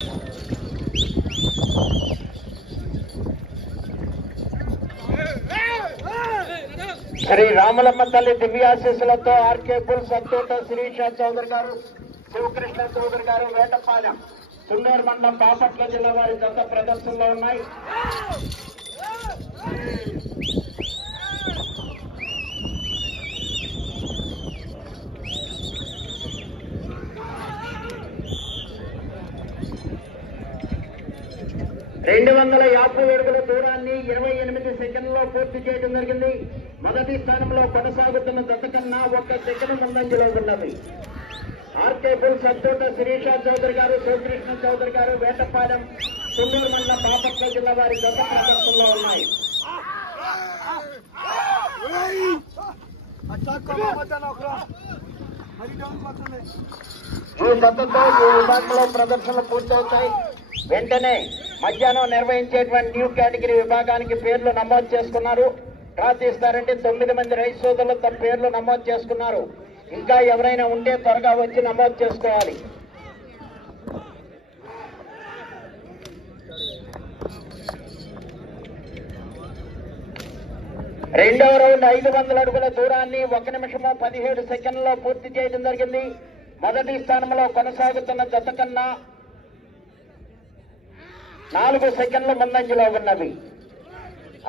శ్రీ రాములమ్మ తల్లి దివ్యాశీస్సులతో RK bulls Attota Sirisha Chowdary గారు, శివకృష్ణ చౌదరి గారు, వేటపాలెం తున్నూరు మండలం బాపట్ల జిల్లా వారి జత ప్రదర్శనలో ఉన్నాయి. రెండు 250 అడుగుల దూరాన్ని 28 సెకండ్లలో పూర్తి చేయడం జరిగింది. మొదటి స్థానంలో కొనసాగుతున్న జత కన్నా 1 సెకండ్ ముందంజలో ఉన్నది. ఆర్కే బుల్స్ అత్తోట శిరీష చౌదరి గారు, శివకృష్ణ చౌదరి గారు, వేటపాలెం తున్నూరు మండలం బాపట్ల జిల్లా వారి జత ప్రదర్శనలో ఉన్నాయి. ఈ జతతో ఈ విభాగంలో ప్రదర్శనలు పూర్తవుతాయి. వెంటనే మధ్యాహ్నం నిర్వహించేటువంటి న్యూ కేటగిరీ విభాగానికి పేర్లు నమోదు చేసుకున్నారు. డ్రా తీస్తారంటే 9 మంది రైతు సోదరులు తమ పేర్లు నమోదు చేసుకున్నారు. ఇంకా ఎవరైనా ఉంటే త్వరగా వచ్చి నమోదు చేసుకోవాలి. రెండవ రౌండ్ 500 అడుగుల దూరాన్ని 1 నిమిషము 17 సెకండ్లలో పూర్తి చేయడం జరిగింది. మొదటి స్థానంలో కొనసాగుతున్న జత కన్నా 4 సెకండ్ల ముందంజలో ఉన్నవి.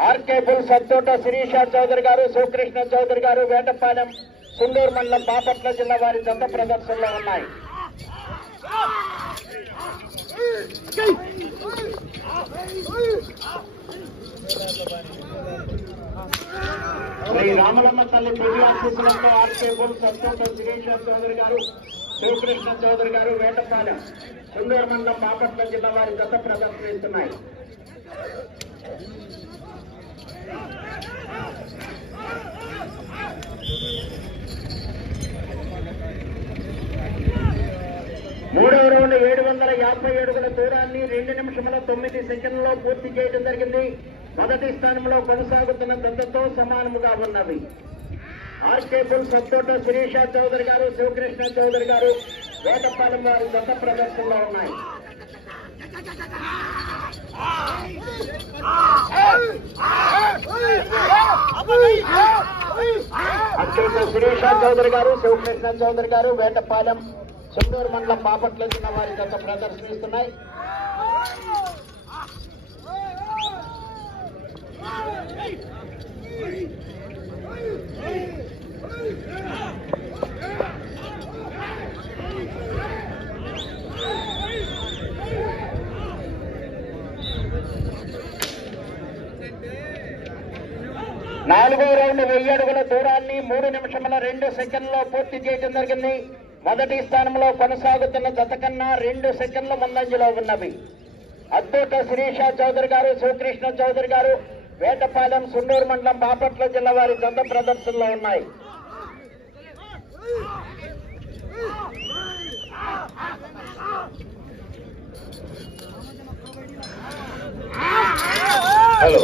ఆర్కే బుల్స్ అత్తోట శిరీష చౌదరి గారు, శివకృష్ణ చౌదరి గారు, వేటపాలెం తున్నూరు మండలం బాపట్ల జిల్లా వారి జత ప్రదర్శనలో ఉన్నాయి. శ్రీ రాములమ్మ తల్లి దివ్యాశీస్సులతో ఆర్కే బుల్స్ అత్తోట శిరీష చౌదరి గారు, శివకృష్ణ చౌదరి గారు, వేటపాలెం తున్నూరు మండలం బాపట్ల జిల్లా వారి జత ప్రదర్శనిస్తున్నాయి. మూడవ రౌండ్ 750 అడుగుల దూరాన్ని 2 నిమిషముల 9 సెకండ్లలో పూర్తి చేయడం జరిగింది. మొదటి స్థానంలో కొనసాగుతున్న జతతో సమానముగా ఉన్నవి. ఆర్కే బుల్స్ అత్తోట శిరీష చౌదరి గారు, శివకృష్ణ చౌదరి గారు, వేటపాలెం వారి జత ప్రదర్శనలో ఉన్నాయి. అత్తోట శిరీష చౌదరి గారు, శివకృష్ణ చౌదరి గారు, వేటపాలెం తున్నూరు మండలం బాపట్ల జిల్లా వారి జత ప్రదర్శనిస్తున్నాయి. నాలుగో రౌండ్ 1000 అడుగుల దూరాన్ని 3 నిమిషముల 2 సెకండ్లలో పూర్తి చేయడం జరిగింది. మొదటి స్థానంలో కొనసాగుతున్న జత కన్నా 2 సెకండ్ల ముందంజలో ఉన్నవి. అత్తోట శిరీష చౌదరి గారు, శివకృష్ణ చౌదరి గారు, వేటపాలెం తున్నూరు మండలం బాపట్ల జిల్లా వారి జత ప్రదర్శనలో ఉన్నాయి. హలో,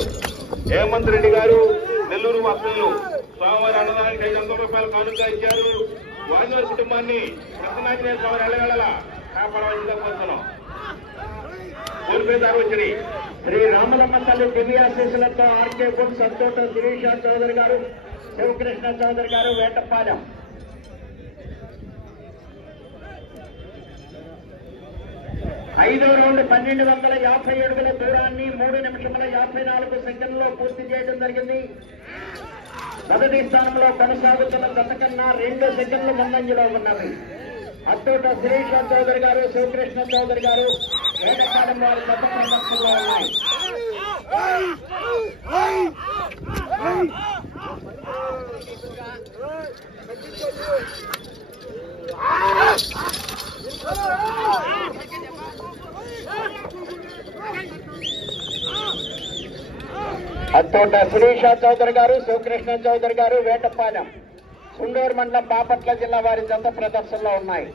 హేమంత్ రెడ్డి గారు, నెల్లూరు వాసులు స్వామివారి అన్నదానికి 500 రూపాయలు కానుక ఇచ్చారు. వాంజల కుటుంబాన్ని కృష్ణాంజనేయ స్వామి ఎల్లగలలా కాపాడవలసిందిగా కోరుతున్నాం. కోల్పేదారు వచ్చింది. శ్రీ రాములమ్మ తల్లి దివ్యాశీస్సులతో ఆర్కే బుల్స్ అత్తోట శిరీష చౌదరి గారు, శివకృష్ణ చౌదరి గారు, వేటపాలెం ఐదో రౌండ్ 1250 అడుగుల దూరాన్ని 3 నిమిషముల 54 సెకండ్లలో పూర్తి చేయడం జరిగింది. మొదటి స్థానంలో కొనసాగుతున్న జత కన్నా 2 సెకండ్లు ముందంజలో ఉన్నవి. అత్తోట శిరీష చౌదరి గారు, శివకృష్ణ చౌదరి గారు, వేటపాలెం వారి జత ప్రదర్శనలో ఉన్నాయి. అత్తోట శిరీష చౌదరి గారు, శివకృష్ణ చౌదరి గారు, వేటపాలెం తున్నూరు మండలం బాపట్ల జిల్లా వారి జత ప్రదర్శనలో ఉన్నాయి.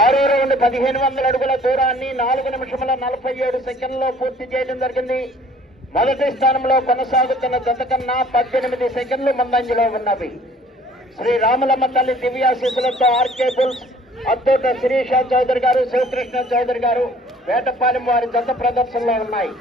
ఆరో రౌండ్ 1500 అడుగుల దూరాన్ని 4 నిమిషముల 47 సెకండ్లలో పూర్తి చేయడం జరిగింది. మొదటి స్థానంలో కొనసాగుతున్న జత కన్నా 18 సెకండ్లు ముందంజలో ఉన్నవి. శ్రీ రాములమ్మ తల్లి దివ్యాశీస్సులతో ఆర్కే బుల్స్, అద్దోట శిరీష చౌదరి గారు, శివకృష్ణ చౌదరి గారు, వేటపాలెం వారి జత ప్రదర్శనలో ఉన్నాయి.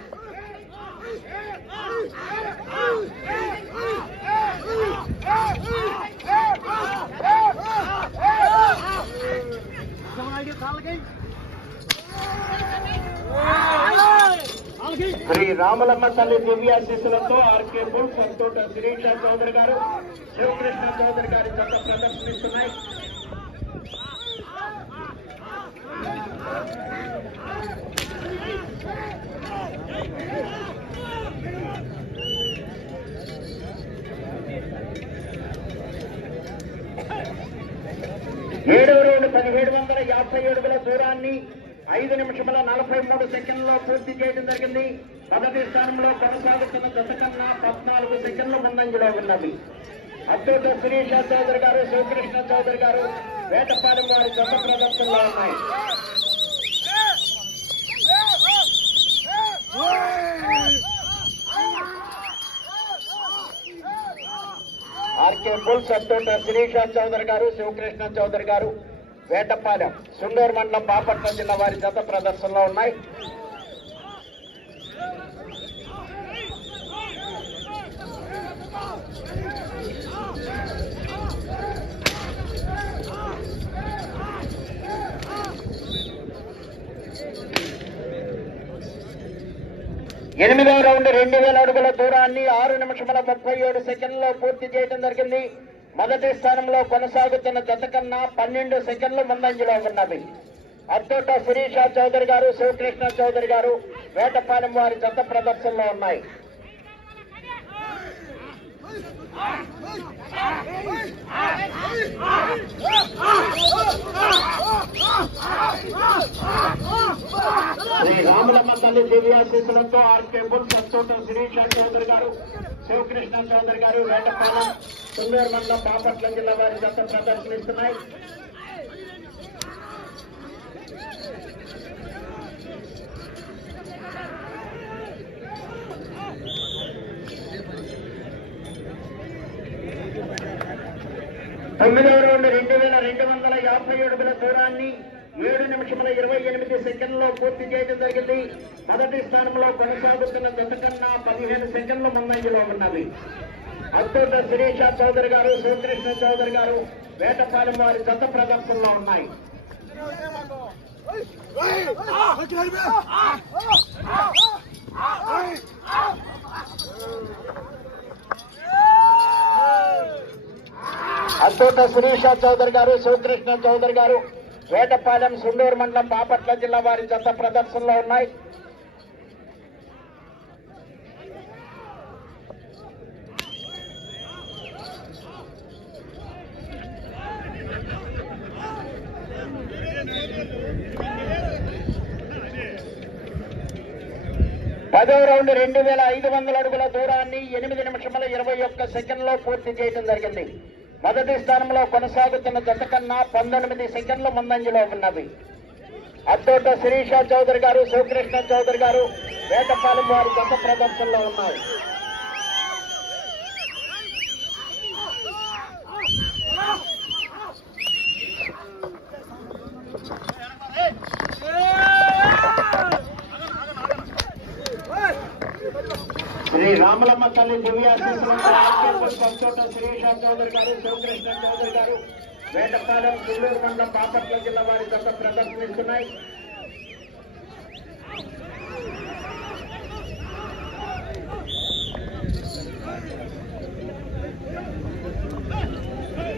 శ్రీ రాములమ్మ తల్లి దివ్యాశీస్సులతో ఆర్కే బుల్స్, అద్దోట శిరీష చౌదరి గారు, శివకృష్ణ చౌదరి గారి జత ప్రదర్శనిస్తున్నాయి. ఏడవ రౌండ్ 1750 అడుగుల దూరాన్ని 5 నిమిషముల 43 సెకండ్లలో పూర్తి చేయడం జరిగింది. మొదటి స్థానంలో కొనసాగుతున్న జత కన్నా 14 సెకండ్లు ముందంజలో ఉన్నవి. అద్దోట శిరీష చౌదరి గారు, శివకృష్ణ చౌదరి గారు, వేటపాలెం వారి జత ప్రదర్శనలో ఉన్నాయి. ఆర్కే బుల్స్, అద్దోట శిరీష చౌదరి గారు, శివకృష్ణ చౌదరి గారు, వేటపాలెం సుండూరు మండలం బాపట్ల జిల్లా వారి జత ప్రదర్శనలో ఉన్నాయి. ఎనిమిదవ రౌండ్ 2000 అడుగుల దూరాన్ని 6 నిమిషముల 37 సెకండ్లలో పూర్తి చేయడం జరిగింది. మొదటి స్థానంలో కొనసాగుతున్న జత కన్నా 12 సెకండ్లు ముందంజలో ఉన్నవి. అద్దోట శిరీష చౌదరి గారు, శివకృష్ణ చౌదరి గారు, వేటపాలెం వారి జత ప్రదర్శనలో ఉన్నాయి. శ్రీ రాములమ్మ తల్లి దివ్యాశీస్సులతో ఆర్కే బుల్స్, అద్దోట శిరీష చౌదరి గారు, శివకృష్ణ చౌదరి గారు, వేటపాలెం సుందూరు మండలం బాపట్ల జిల్లా వారి జత ప్రదర్శనిస్తున్నాయి. తొమ్మిదవ రౌండ్ 2250 అడుగుల దూరాన్ని 7 నిమిషముల 28 సెకండ్లలో పూర్తి చేయడం జరిగింది. మొదటి స్థానంలో కొనసాగుతున్న జత కన్నా 15 సెకండ్లు ముందంజలో ఉన్నవి. అద్దోట శిరీష చౌదరి గారు, శివకృష్ణ చౌదరి గారు, వేటపాలెం వారి జత ప్రదర్శనలో ఉన్నాయి. అద్దోట శిరీష చౌదరి గారు, శివకృష్ణ చౌదరి గారు, వేటపాలెం సుండూరు మండలం బాపట్ల జిల్లా వారి జత ప్రదర్శనలో ఉన్నాయి. పదవ రౌండ్ 2500 అడుగుల దూరాన్ని 8 నిమిషముల 21 సెకండ్లో పూర్తి చేయడం జరిగింది. మొదటి స్థానంలో కొనసాగుతున్న జత కన్నా 19 సెకండ్లు ముందంజలో ఉన్నవి. అద్దోట శిరీష చౌదరి గారు, శివకృష్ణ చౌదరి గారు, వేటపాలెం వారి జత ప్రదర్శనలో ఉన్నారు. శ్రీ రాములమ్మ తల్లి దివ్యాశీస్సులతో అద్దోట శిరీష చౌదరి గారు, శివకృష్ణ చౌదరి గారు, వేటపాలెం సుండూరు మండలం బాపట్ల జిల్లా వారి జత ప్రదర్శనిస్తున్నాయి.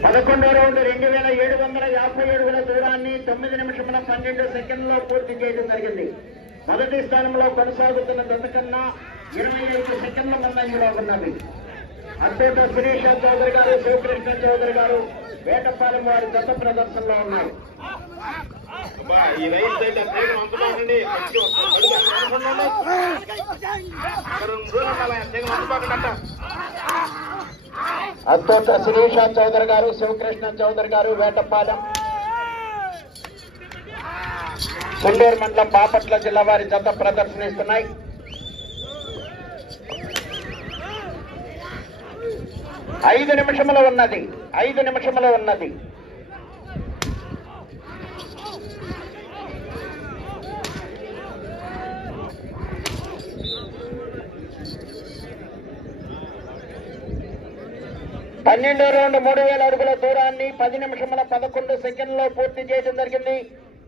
పదకొండవ రౌండ్ 2750 అడుగుల దూరాన్ని 9 నిమిషముల 12 సెకండ్లలో పూర్తి చేయడం జరిగింది. మొదటి స్థానంలో కొనసాగుతున్న జత కన్నా 25 సెకండ్ల ముందంజలో ఉన్నవి. అద్దోట శిరీష చౌదరి గారు, శివకృష్ణ చౌదరి గారు, వేటపాలెం వారి జత ప్రదర్శనలో ఉన్నారు. ఈ రైతు అయితే అందుబాకండి అద్దోట శిరీష చౌదరి గారు, శివకృష్ణ చౌదరి గారు, వేటపాలెం సుండూరు మండలం బాపట్ల జిల్లా వారి జత ప్రదర్శనిస్తున్నాయి. 5 నిమిషములు ఉన్నది. 5 నిమిషములు ఉన్నది. పన్నెండో రౌండ్ 3000 అడుగుల దూరాన్ని 10 నిమిషముల 11 సెకండ్లో పూర్తి చేయడం జరిగింది.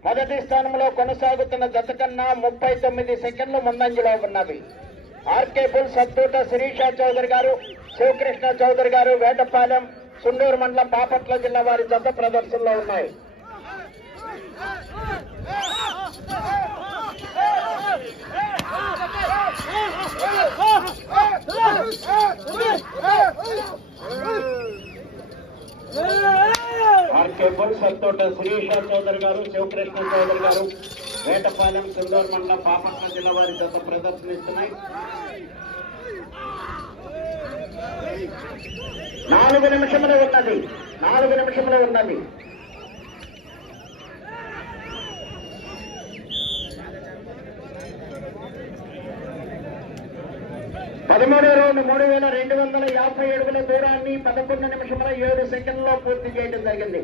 మొదటి స్థానంలో కొనసాగుతున్న జత కన్నా 39 సెకండ్లు ముందంజలో ఉన్నవి. ఆర్కే బుల్ సత్తూట శిరీష చౌదరి గారు, శివకృష్ణ చౌదరి గారు, వేటపాలెం, సుండూరు మండలం, బాపట్ల జిల్లా వారి జత ప్రదర్శనలో ఉన్నాయి. ఆర్కే బుల్ సత్తూట శిరీష చౌదరి గారు, శివకృష్ణ చౌదరి గారు, వేటపాలెం, సుండూరు మండలం, బాపట్ల జిల్లా వారి జత ప్రదర్శనిస్తున్నాయి. 4 నిమిషములు ఉన్నది. 4 నిమిషములు ఉన్నది. పదమూడో రౌండ్ 3250 అడుగుల దూరాన్ని 11 నిమిషముల 7 సెకండ్లో పూర్తి చేయడం జరిగింది.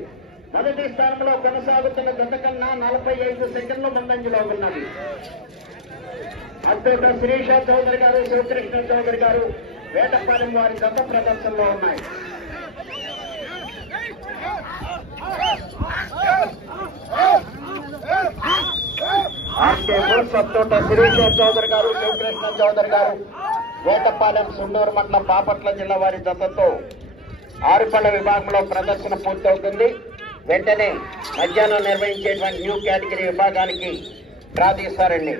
మొదటి స్థానంలో కొనసాగుతున్న జత కన్నా 45 సెకండ్లు ముందంజలో ఉన్నది. అద్దూట శిరీష చౌదరి గారు, శివకృష్ణ చౌదరి గారు, వేటపాలెం వారి జత ప్రదర్శనలో ఉన్నాయి. సత్తూట శిరీష చౌదరి గారు, శివకృష్ణ చౌదరి గారు, వేటపాలెం, సుండూరు మండలం, బాపట్ల జిల్లా వారి జతతో ఆరుపళ్ళ విభాగంలో ప్రదర్శన పూర్తవుతుంది. వెంటనే మధ్యాహ్నం నిర్వహించేటువంటి న్యూ కేటగిరీ విభాగానికి డ్రా తీస్తారండి.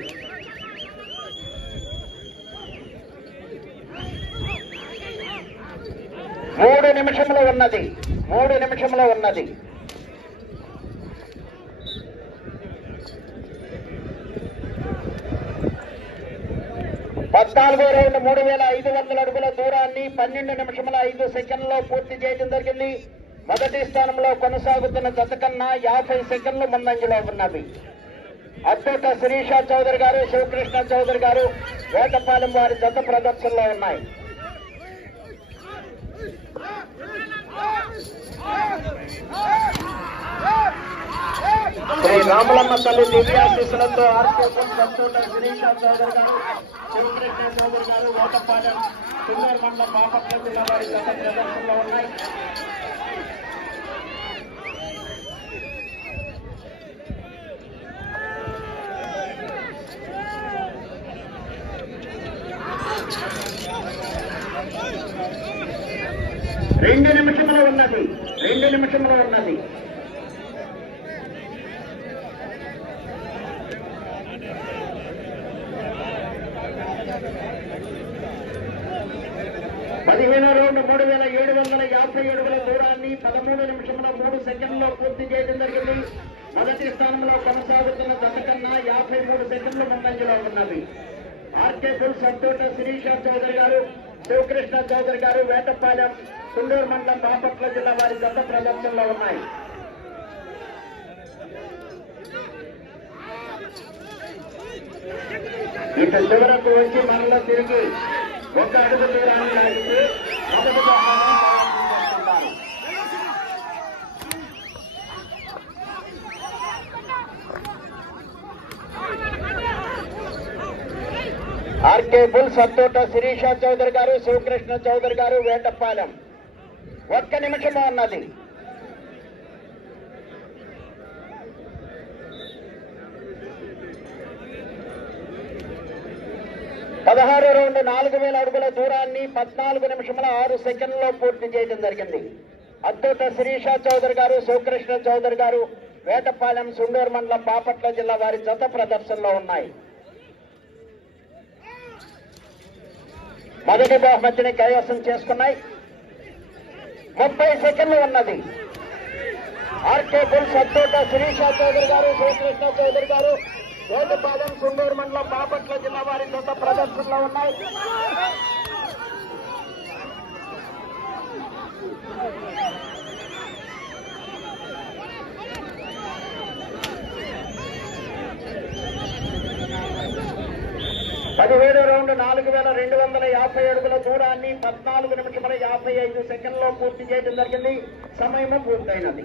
మూడు నిమిషంలో ఉన్నది. 3 నిమిషంలో ఉన్నది. పద్నాలుగో రౌండ్ 3500 అడుగుల దూరాన్ని 12 నిమిషముల 5 సెకండ్లో పూర్తి చేయడం జరిగింది. మొదటి స్థానంలో కొనసాగుతున్న జత కన్నా 50 సెకండ్లు ముందంజలో ఉన్నవి. అద్దూట శిరీష చౌదరి గారు, శివకృష్ణ చౌదరి గారు, వేటపాలెం వారి జత ప్రదర్శనలో ఉన్నాయి. శ్రీ రాములమ్మ తల్లి దివ్యాశీస్సులతో ఆర్కే సత్తూట శిరీష చౌదరి గారు, శివకృష్ణ చౌదరి గారు, వేటపాలెం, సుందూరు మండలం, బాపట్ల జిల్లా వారి జత ప్రదర్శనలో ఉన్నాయి. రెండు నిమిషంలో ఉన్నది. 2 నిమిషంలో ఉన్నది. పదిహేనో రౌండ్ 3750 అడుగుల దూరాన్ని 13 నిమిషముల 3 సెకండ్లో పూర్తి చేయడం జరిగింది. మొదటి స్థానంలో కొనసాగుతున్న జత కన్నా 53 సెకండ్లు ముందంజలో ఉన్నది. ఆర్కే బుల్ సత్తూట శిరీష చౌదరి గారు, శివకృష్ణ చౌదరి గారు, వేటపాలెం, సుండూరు మండలం, బాపట్ల జిల్లా వారి జత ప్రదర్శనలో ఉన్నాయి. ఇటు చివరకు వచ్చి మనలో తిరిగి ఒక అడుగు దూరాన్ని లాగితే మొదటి చేస్తున్నారు. ఆర్కే బుల్ సత్తూట శిరీష చౌదరి గారు, శివకృష్ణ చౌదరి గారు, వేటపాలెం 1 నిమిషం ఉన్నది. పదహారో రౌండ్ 4000 అడుగుల దూరాన్ని 14 నిమిషముల 6 సెకండ్లో పూర్తి చేయడం జరిగింది. అద్దూట శిరీష చౌదరి గారు, శివకృష్ణ చౌదరి గారు, వేటపాలెం, సుండూరు మండలం, బాపట్ల జిల్లా వారి జత ప్రదర్శనలో ఉన్నాయి. మొదటి బహుమతిని కైవసం చేసుకున్నాయి. 30 సెకండ్లు ఉన్నది. ఆర్కే బుల్ సత్తూట శిరీష చౌదరి గారు, శివకృష్ణ చౌదరి గారు, వేటపాలెం, సుండూరు మండలం, బాపట్ల జిల్లా వారి జత ప్రదర్శనలో ఉన్నాయి. 17వ రౌండ్ 4250 అడుగుల దూరాన్ని 14 నిమిషముల 55 సెకండ్లో పూర్తి చేయడం జరిగింది. సమయము పూర్తయినది.